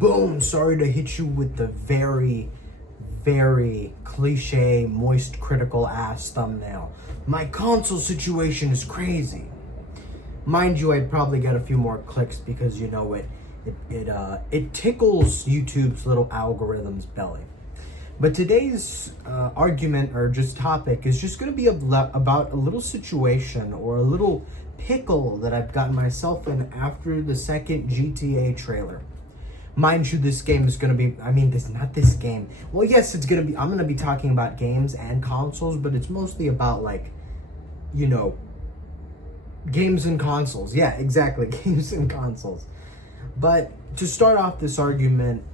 Boom! Sorry to hit you with the very, very cliche, moist, critical ass thumbnail. My console situation is crazy. Mind you, I'd probably get a few more clicks because, you know, it tickles YouTube's little algorithm's belly. But today's argument or just topic is just going to be about a little situation or a little pickle that I've gotten myself in after the second GTA trailer. Mind you, this game is going to be, not this game. Well, yes, I'm going to be talking about games and consoles, but it's mostly about, like, you know, games and consoles. Yeah, exactly, games and consoles. But to start off this argument,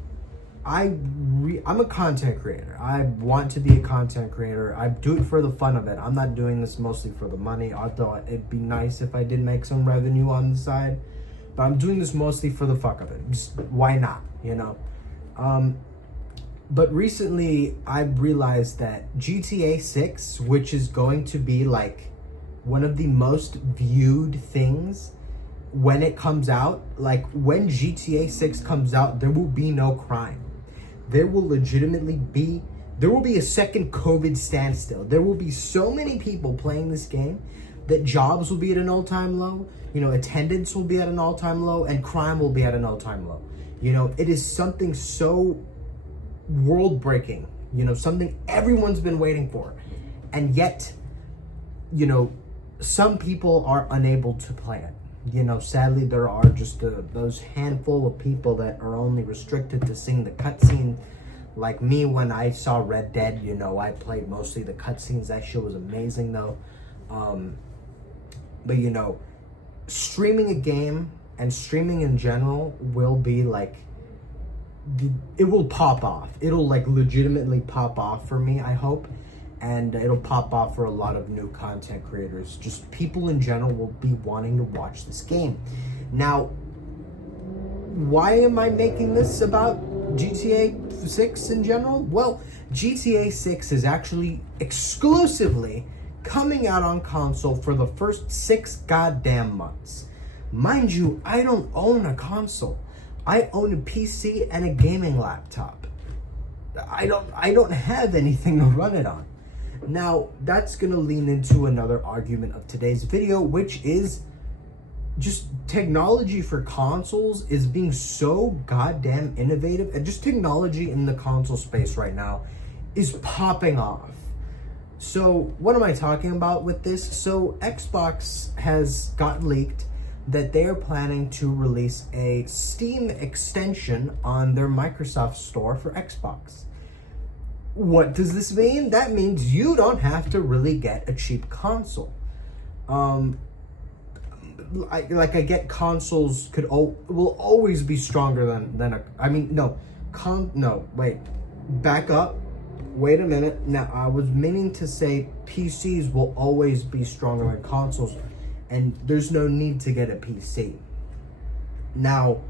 I'm a content creator. I want to be a content creator. I do it for the fun of it. I'm not doing this mostly for the money, although it'd be nice if I did make some revenue on the side. But I'm doing this mostly for the fuck of it. Just, why not, you know? But recently, I've realized that GTA 6, which is going to be like one of the most viewed things when it comes out, like when GTA 6 comes out, there will be no crime. There will be a second COVID standstill. There will be so many people playing this game that jobs will be at an all-time low, you know, attendance will be at an all-time low, and crime will be at an all-time low. You know, it is something so world-breaking, you know, something everyone's been waiting for. And yet, you know, some people are unable to play it. You know, sadly, there are just those handful of people that are only restricted to seeing the cutscene. Like me, when I saw Red Dead, you know, I played mostly the cutscenes. That shit was amazing, though. But, you know, streaming a game and streaming in general will be like, it will pop off. It'll like legitimately pop off for me, I hope. And it'll pop off for a lot of new content creators. Just people in general will be wanting to watch this game. Now, why am I making this about GTA 6 in general? Well, GTA 6 is actually exclusively coming out on console for the first 6 goddamn months. Mind you, I don't own a console. I own a PC and a gaming laptop. I don't have anything to run it on. Now, that's going to lean into another argument of today's video, which is just technology for consoles is being so goddamn innovative, and just technology in the console space right now is popping off. So, what am I talking about with this? So, Xbox has got leaked that they are planning to release a Steam extension on their Microsoft Store for Xbox. What does this mean? That means you don't have to really get a cheap console. I get consoles will always be stronger than back up. Wait a minute. Now, I was meaning to say PCs will always be stronger than consoles, and there's no need to get a PC. Now,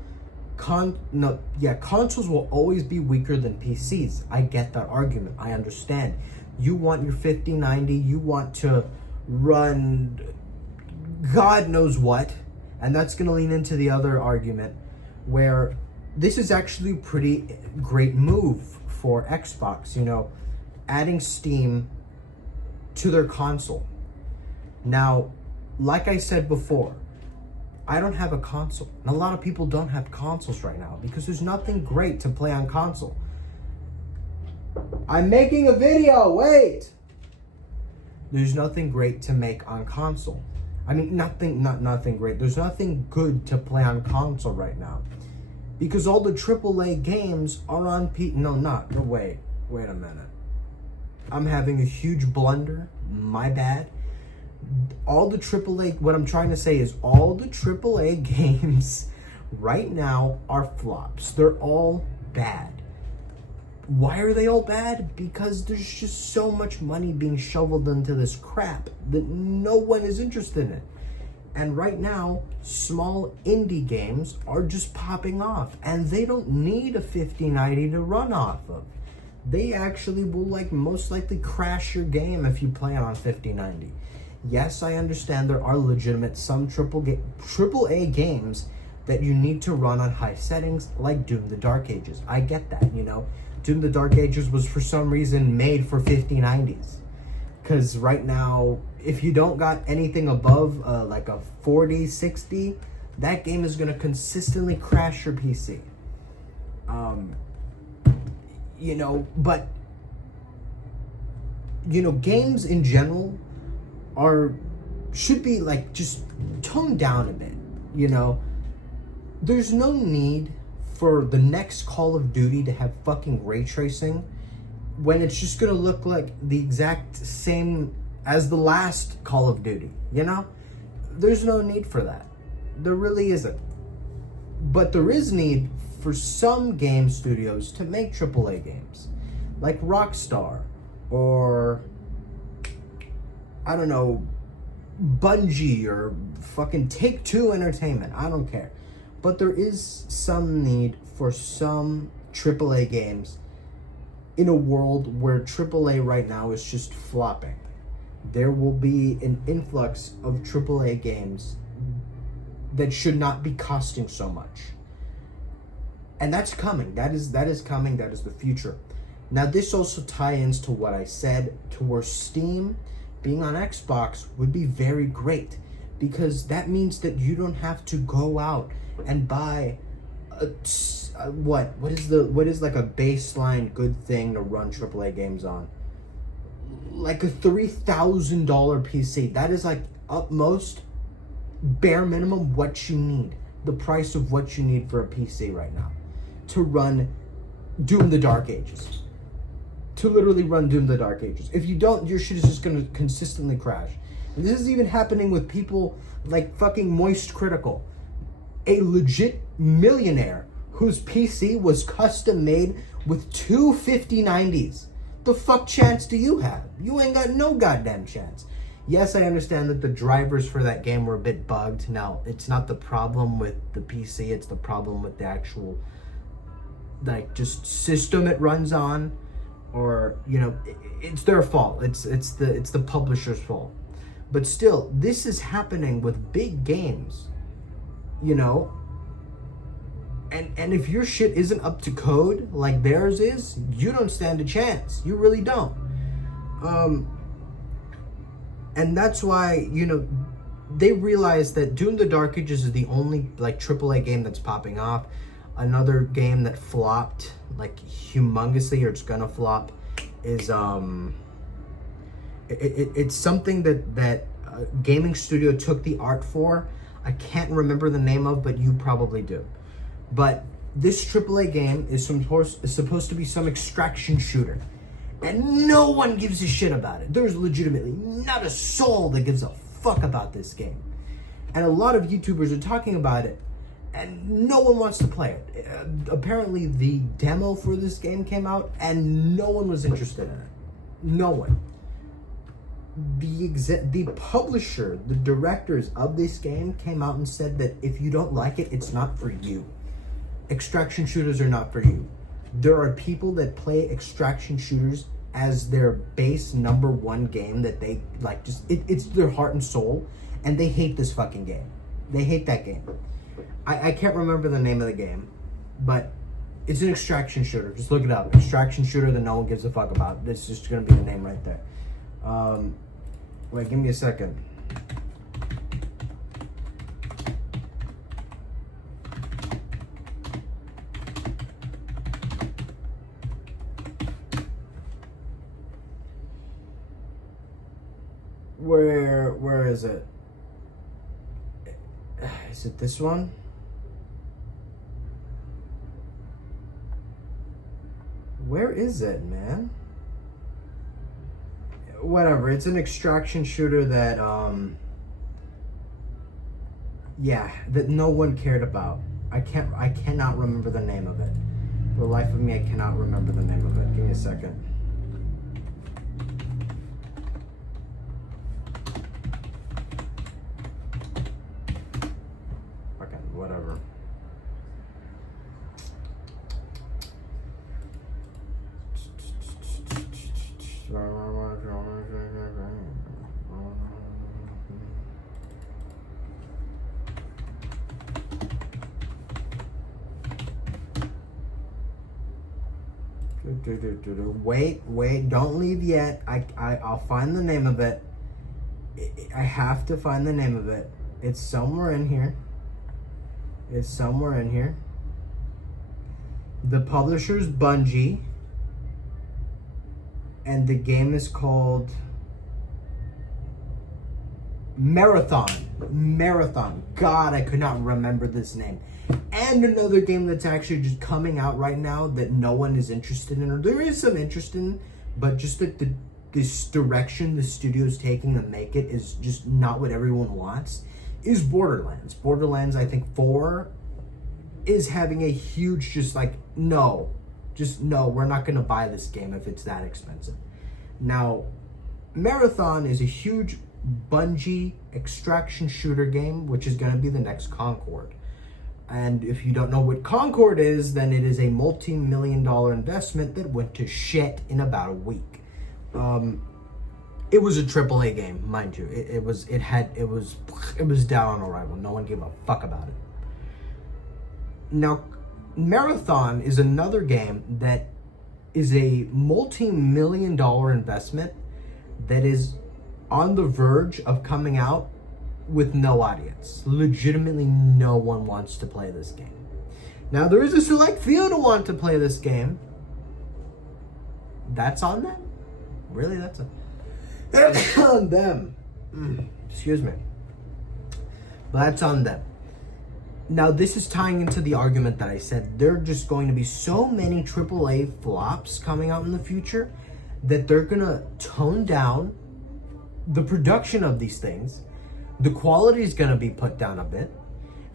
consoles will always be weaker than PCs. I get that argument. I understand. You want your 5090, you want to run God knows what, and that's going to lean into the other argument where this is actually a pretty great move for Xbox, you know, adding Steam to their console. Now, like I said before, I don't have a console. And a lot of people don't have consoles right now because there's nothing great to play on console. I'm making a video, wait! There's nothing great to make on console. Nothing great. There's nothing good to play on console right now. Because all the AAA games are on wait a minute. I'm having a huge blunder, my bad. All the AAA, what I'm trying to say is all the AAA games right now are flops. They're all bad. Why are they all bad? Because there's just so much money being shoveled into this crap that no one is interested in. And right now, small indie games are just popping off, and they don't need a 5090 to run off of. They actually will most likely crash your game if you play it on 5090. Yes, I understand there are legitimate some AAA games that you need to run on high settings like Doom the Dark Ages. I get that, you know. Doom the Dark Ages was for some reason made for 5090s. Because right now, if you don't got anything above like a 40, 60, that game is going to consistently crash your PC. You know, but, you know, games in general should be like just toned down a bit, you know. There's no need for the next Call of Duty to have fucking ray tracing when it's just gonna look like the exact same as the last Call of Duty, you know? There's no need for that. There really isn't. But there is need for some game studios to make AAA games. Like Rockstar, or, I don't know, Bungie, or fucking Take-Two Entertainment. I don't care. But there is some need for some AAA games in a world where AAA right now is just flopping. There will be an influx of AAA games that should not be costing so much. And that's coming. That is coming. That is the future. Now, this also ties into what I said, to where Steam being on Xbox would be very great, because that means that you don't have to go out and buy what is like a baseline good thing to run AAA games on, like a $3,000 PC. That is like utmost bare minimum what you need, the price of what you need for a PC right now to run Doom the Dark Ages. To literally run Doom the Dark Ages. If you don't, your shit is just gonna consistently crash. And this is even happening with people like fucking Moist Critical, a legit millionaire whose PC was custom made with two 5090s. The fuck chance do you have? You ain't got no goddamn chance. Yes, I understand that the drivers for that game were a bit bugged. Now, it's not the problem with the PC, it's the problem with the actual, like, just system it runs on. Or, you know, it's their fault. It's the publisher's fault. But still, this is happening with big games, you know. And if your shit isn't up to code like theirs is, you don't stand a chance. You really don't. And that's why, you know, they realize that Doom the Dark Ages is the only like AAA game that's popping off. Another game that flopped like humongously, or it's gonna flop, is it's something that gaming studio took the art for. I can't remember the name of, but you probably do. But this AAA game is supposed to be some extraction shooter, and no one gives a shit about it. There's legitimately not a soul that gives a fuck about this game, and a lot of YouTubers are talking about it, and no one wants to play it. Apparently, the demo for this game came out, and no one was interested in it. No one. The publisher, the directors of this game came out and said that if you don't like it, it's not for you. Extraction shooters are not for you. There are people that play extraction shooters as their base number one game that they like. Just it's their heart and soul, and they hate this fucking game. They hate that game. I can't remember the name of the game, but it's an extraction shooter. Just look it up. Extraction shooter that no one gives a fuck about. That's just gonna be the name right there. Wait, give me a second. Where is it? Is it this one? Where is it, man? Whatever, it's an extraction shooter that, yeah, that no one cared about. I cannot remember the name of it. For the life of me, I cannot remember the name of it. Give me a second. Okay, whatever. Wait, don't leave yet. I'll find the name of it. I have to find the name of it. It's somewhere in here. The publisher's Bungie. And the game is called Marathon. God, I could not remember this name. And another game that's actually just coming out right now that no one is interested in, or there is some interest in, but just that this direction the studio's taking to make it is just not what everyone wants, is Borderlands. Borderlands, I think 4 is having a huge no, we're not going to buy this game if it's that expensive. Now, Marathon is a huge Bungie extraction shooter game, which is going to be the next Concord. And if you don't know what Concord is, then it is a multi-million-dollar investment that went to shit in about a week. It was a AAA game, mind you. It was down on arrival. No one gave a fuck about it. Now, Marathon is another game that is a multi-million-dollar investment that is on the verge of coming out with no audience. Legitimately, no one wants to play this game. Now, there is a select few to want to play this game. That's on them? Really? That's on them. Excuse me. But that's on them. Now, this is tying into the argument that I said there are just going to be so many AAA flops coming out in the future that they're going to tone down the production of these things. The quality is going to be put down a bit,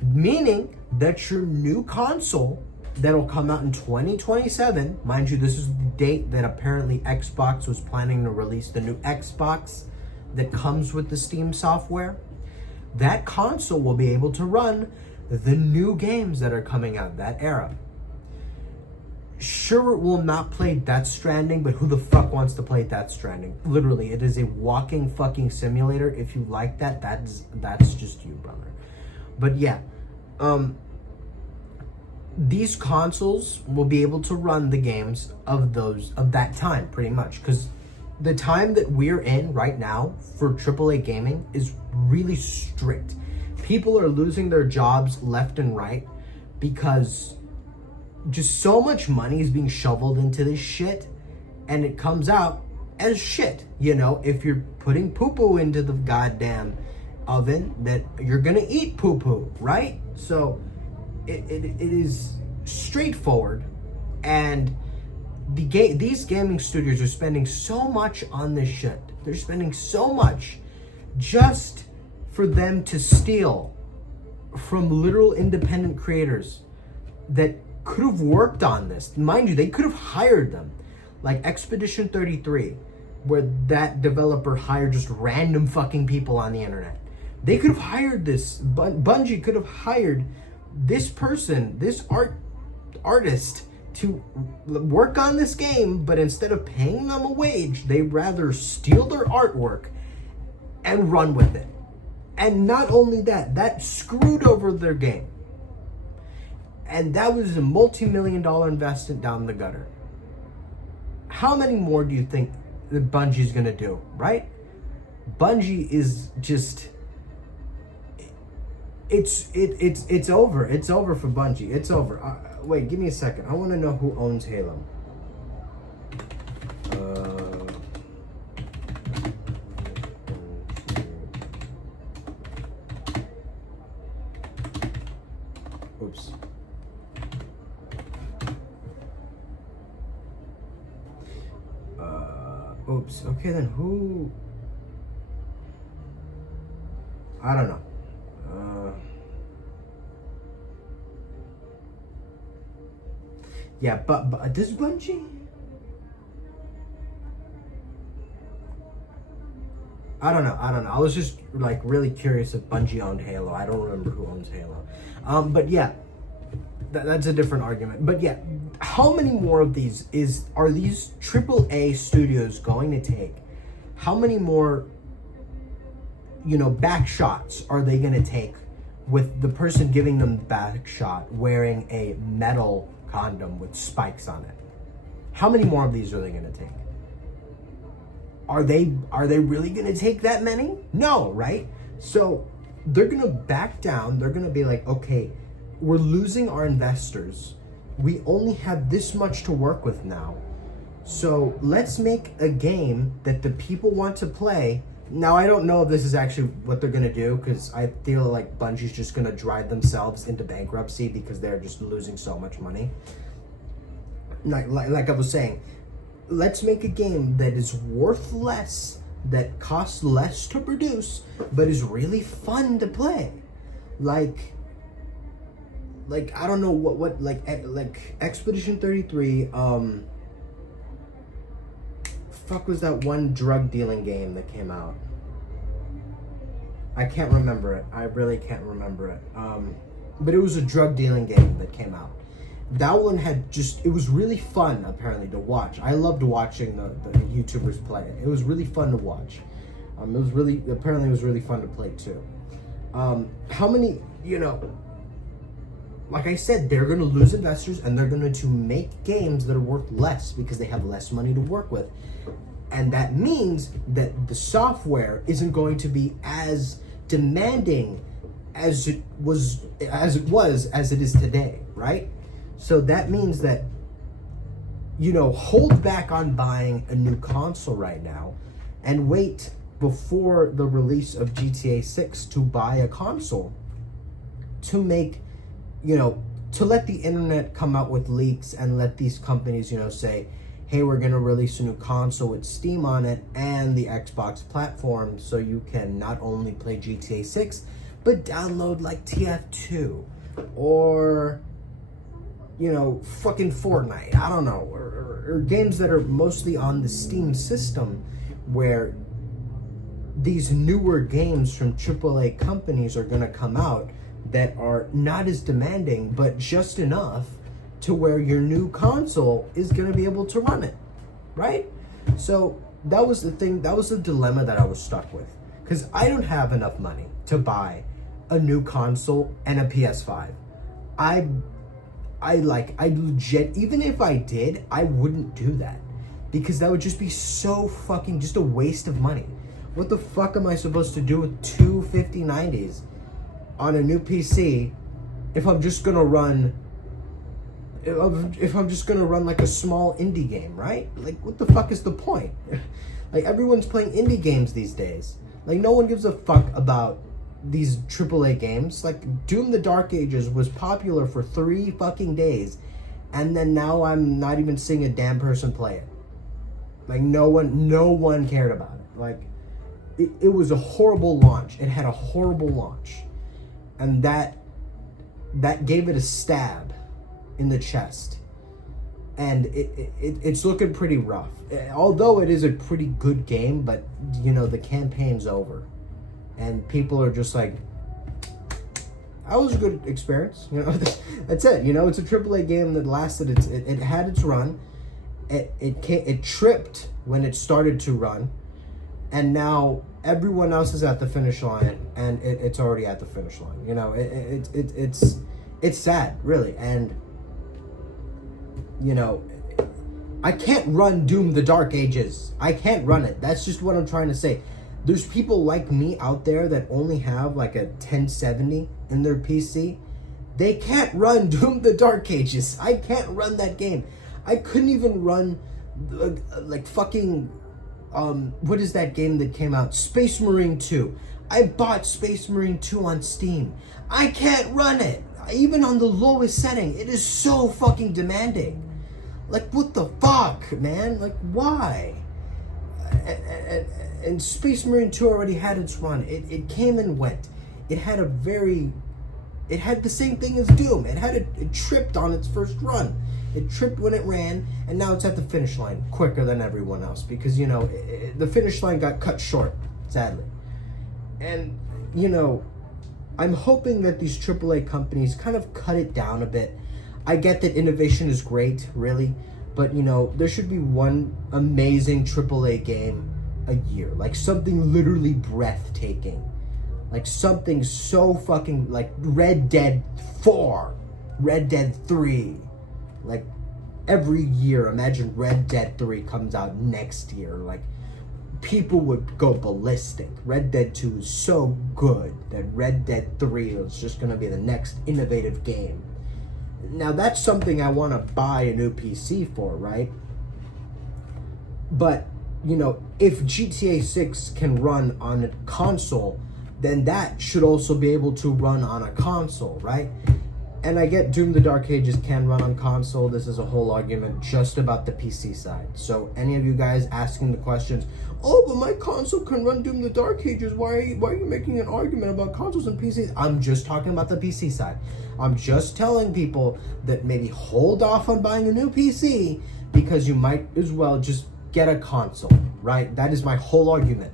meaning that your new console that'll come out in 2027, mind you, this is the date that apparently Xbox was planning to release the new Xbox that comes with the Steam software. That console will be able to run the new games that are coming out that era. Sure, it will not play Death Stranding, but who the fuck wants to play Death Stranding? Literally, it is a walking fucking simulator. If you like that, that's just you, brother. But yeah, these consoles will be able to run the games of that time, pretty much, because the time that we're in right now for AAA gaming is really strict. People are losing their jobs left and right because just so much money is being shoveled into this shit, and it comes out as shit. You know, if you're putting poo-poo into the goddamn oven, that you're gonna eat poo-poo, right? So it is straightforward, and these gaming studios are spending so much on this shit. They're spending so much just for them to steal from literal independent creators that could have worked on this. Mind you, they could have hired them. Like Expedition 33, where that developer hired just random fucking people on the internet. They could have hired this. Bungie could have hired this person, this artist, to work on this game, but instead of paying them a wage, they rather steal their artwork and run with it. And not only that, that screwed over their game. And that was a multi-million-dollar investment down the gutter. How many more do you think that Bungie's gonna do, right? Bungie is just, it's over. It's over for Bungie. It's over. Wait, give me a second. I want to know who owns Halo. Oops. Oops. Okay, then who? I don't know. Yeah, but does Bungie? I don't know. I was just like really curious if Bungie owned Halo. I don't remember who owns Halo. But yeah, that's a different argument. But yeah, how many more of these are these AAA studios going to take? How many more, back shots are they going to take with the person giving them the back shot wearing a metal condom with spikes on it? How many more of these are they going to take? Are they really going to take that many? No, right? So they're going to back down. They're going to be like, okay, we're losing our investors. We only have this much to work with now. So let's make a game that the people want to play. Now, I don't know if this is actually what they're going to do, because I feel like Bungie's just going to drive themselves into bankruptcy because they're just losing so much money. Like I was saying, let's make a game that is worth less, that costs less to produce, but is really fun to play. Like I don't know what like Expedition 33. Fuck was that one drug dealing game that came out? I can't remember it. I really can't remember it. But it was a drug dealing game that came out. That one it was really fun, apparently, to watch. I loved watching the YouTubers play it. It was really fun to watch. Apparently it was really fun to play too. How many, like I said, they're going to lose investors, and they're going to make games that are worth less because they have less money to work with. And that means that the software isn't going to be as demanding as it is today, right? So that means that, hold back on buying a new console right now and wait before the release of GTA 6 to buy a console, to make, to let the internet come out with leaks and let these companies, say, hey, we're going to release a new console with Steam on it and the Xbox platform, so you can not only play GTA 6, but download like TF2 or, fucking Fortnite, I don't know, or games that are mostly on the Steam system, where these newer games from AAA companies are going to come out that are not as demanding, but just enough to where your new console is going to be able to run it, right? So that was the thing, that was the dilemma that I was stuck with, because I don't have enough money to buy a new console and a PS5. I legit, even if I did, I wouldn't do that, because that would just be so fucking just a waste of money. What the fuck am I supposed to do with two 5090s on a new PC if I'm just gonna run like a small indie game, right? Like, what the fuck is the point? Like, everyone's playing indie games these days. Like, no one gives a fuck about these AAA games. Like, Doom the Dark Ages was popular for 3 fucking days, and then now I'm not even seeing a damn person play it. Like, no one cared about it. Like, it was a horrible launch. It had a horrible launch. And that gave it a stab in the chest, and it's looking pretty rough. Although it is a pretty good game, but the campaign's over, and people are just like, that was a good experience. That's it. It's a AAA game that lasted. It had its run. It tripped when it started to run, and now everyone else is at the finish line, and it's already at the finish line. It's sad, really, and I can't run Doom the Dark Ages. I can't run it. That's just what I'm trying to say. There's people like me out there that only have like a 1070 in their PC. They can't run Doom the Dark Ages. I can't run that game. I couldn't even run like fucking what is that game that came out? Space Marine 2. I bought Space Marine 2 on Steam. I can't run it. Even on the lowest setting, it is so fucking demanding. Like, what the fuck, man? Like, why? And Space Marine 2 already had its run. It came and went. It had the same thing as Doom. It tripped on its first run. It tripped when it ran, and now it's at the finish line quicker than everyone else, because, the finish line got cut short, sadly. And, I'm hoping that these AAA companies kind of cut it down a bit. I get that innovation is great, really, but, there should be one amazing AAA game a year. Like, something literally breathtaking. Like, something so fucking, like, Red Dead 4, Red Dead 3. Like, every year. Imagine Red Dead 3 comes out next year. Like, people would go ballistic. Red Dead 2 is so good that Red Dead 3 is just going to be the next innovative game. Now, that's something I want to buy a new PC for, right? But, you know, if GTA 6 can run on a console, then that should also be able to run on a console, right? And I get Doom the Dark Ages can run on console. This is a whole argument just about the PC side. So any of you guys asking the questions, oh, but my console can run Doom the Dark Ages. Why are you making an argument about consoles and PCs? I'm just talking about the PC side. I'm just telling people that maybe hold off on buying a new PC because you might as well just get a console, right? That is my whole argument.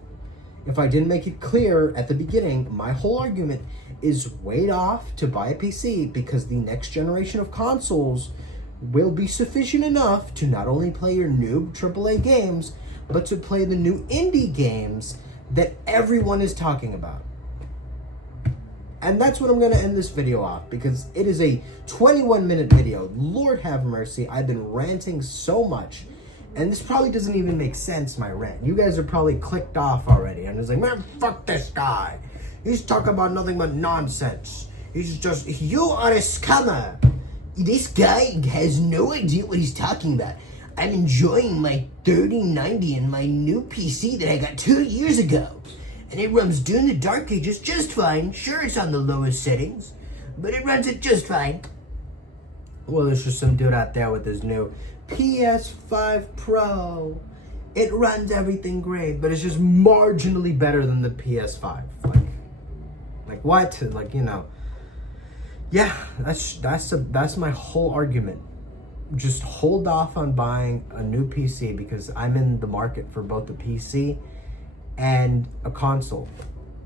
If I didn't make it clear at the beginning, my whole argument is wait off to buy a PC because the next generation of consoles will be sufficient enough to not only play your new AAA games, but to play the new indie games that everyone is talking about. And that's what I'm going to end this video off, because it is a 21-minute video. Lord have mercy, I've been ranting so much. And this probably doesn't even make sense, my rant. You guys are probably clicked off already. And it's like, man, fuck this guy. He's talking about nothing but nonsense. You are a scammer. This guy has no idea what he's talking about. I'm enjoying my 3090 and my new PC that I got 2 years ago. And it runs Doom the Dark Ages just fine. Sure, it's on the lowest settings, but it runs it just fine. Well, there's just some dude out there with his new PS5 Pro. It runs everything great, but it's just marginally better than the PS5. Like what? Like, you know. Yeah, that's my whole argument. Just hold off on buying a new PC because I'm in the market for both a PC and a console.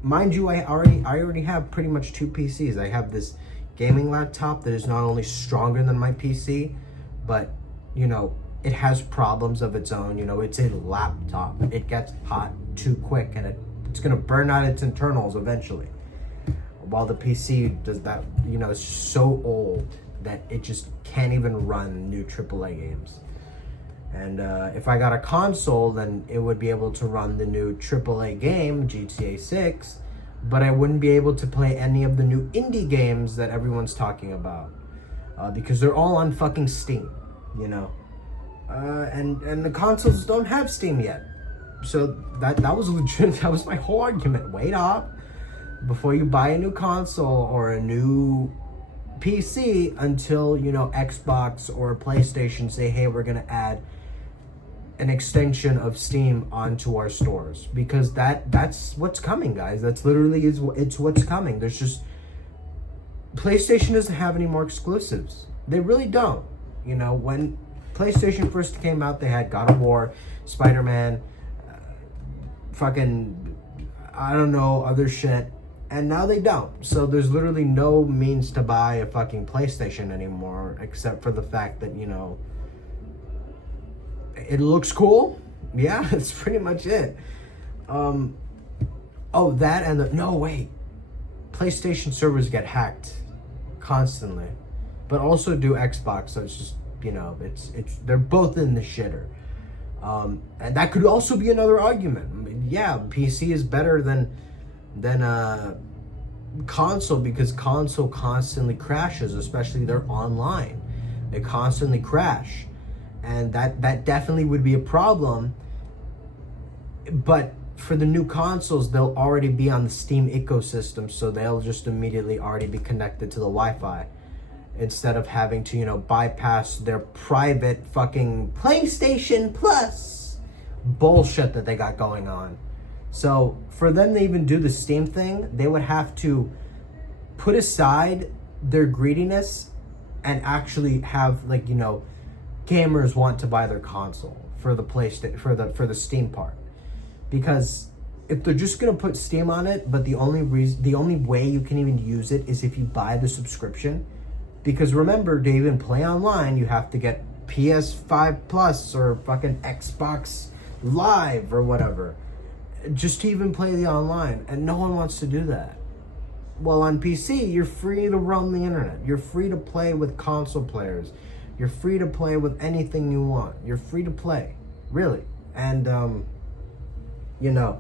Mind you, I already have pretty much two PCs. I have this gaming laptop that is not only stronger than my PC, but, you know, it has problems of its own. You know, it's a laptop. It gets hot too quick, and it's going to burn out its internals eventually. While the PC does that, you know, it's just so old that it just can't even run new AAA games. And if I got a console, then it would be able to run the new AAA game, GTA 6, but I wouldn't be able to play any of the new indie games that everyone's talking about, because they're all on fucking Steam, you know. And the consoles don't have Steam yet. So that was legit. That was my whole argument. Wait off before you buy a new console or a new PC until, you know, Xbox or PlayStation say, hey, we're gonna add an extension of Steam onto our stores, because that's what's coming, guys. That's literally it's what's coming. There's just, PlayStation doesn't have any more exclusives. They really don't. You know, when PlayStation first came out, they had God of War, Spider-Man, fucking, I don't know, other shit. And now they don't. So there's literally no means to buy a fucking PlayStation anymore, except for the fact that, you know, it looks cool. Yeah, that's pretty much it. Oh, that and no, wait. PlayStation servers get hacked constantly, but also do Xbox. So it's just, you know, they're both in the shitter. And that could also be another argument. I mean, yeah, PC is better than console, because console constantly crashes, especially they're online. They constantly crash, and that definitely would be a problem. But for the new consoles, they'll already be on the Steam ecosystem, so they'll just immediately already be connected to the Wi-Fi, instead of having to, you know, bypass their private fucking PlayStation Plus bullshit that they got going on. So for them to even do the Steam thing, they would have to put aside their greediness and actually have, like, you know, gamers want to buy their console for the PlayStation, for the Steam part. Because if they're just gonna put Steam on it, but the only way you can even use it is if you buy the subscription. Because remember, to even play online, you have to get PS5 Plus or fucking Xbox Live or whatever, just to even play the online, and no one wants to do that. Well, on PC, you're free to roam the internet. You're free to play with console players. You're free to play with anything you want. You're free to play, really. And you know,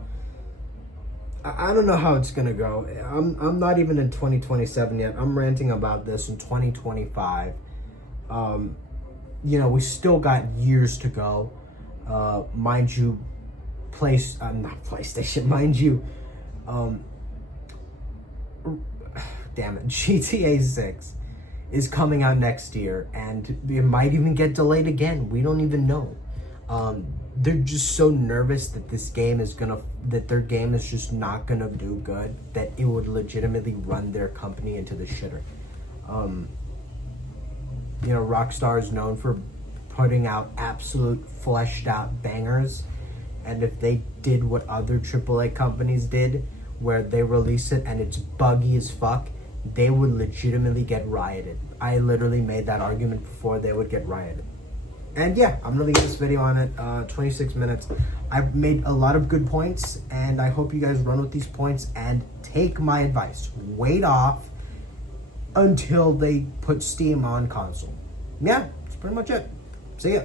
I don't know how it's gonna go. I'm not even in 2027 yet. I'm ranting about this in 2025. You know, we still got years to go. Mind you, not PlayStation. Mind you, damn it, GTA 6 is coming out next year, and it might even get delayed again. We don't even know. They're just so nervous that their game is just not gonna do good, that it would legitimately run their company into the shitter. You know, Rockstar is known for putting out absolute fleshed out bangers, and if they did what other AAA companies did, where they release it and it's buggy as fuck, they would legitimately get rioted. I literally made that argument before. They would get rioted. And yeah, I'm gonna leave this video on it, 26 minutes. I've made a lot of good points, and I hope you guys run with these points and take my advice. Wait off until they put Steam on console. Yeah, that's pretty much it. See ya.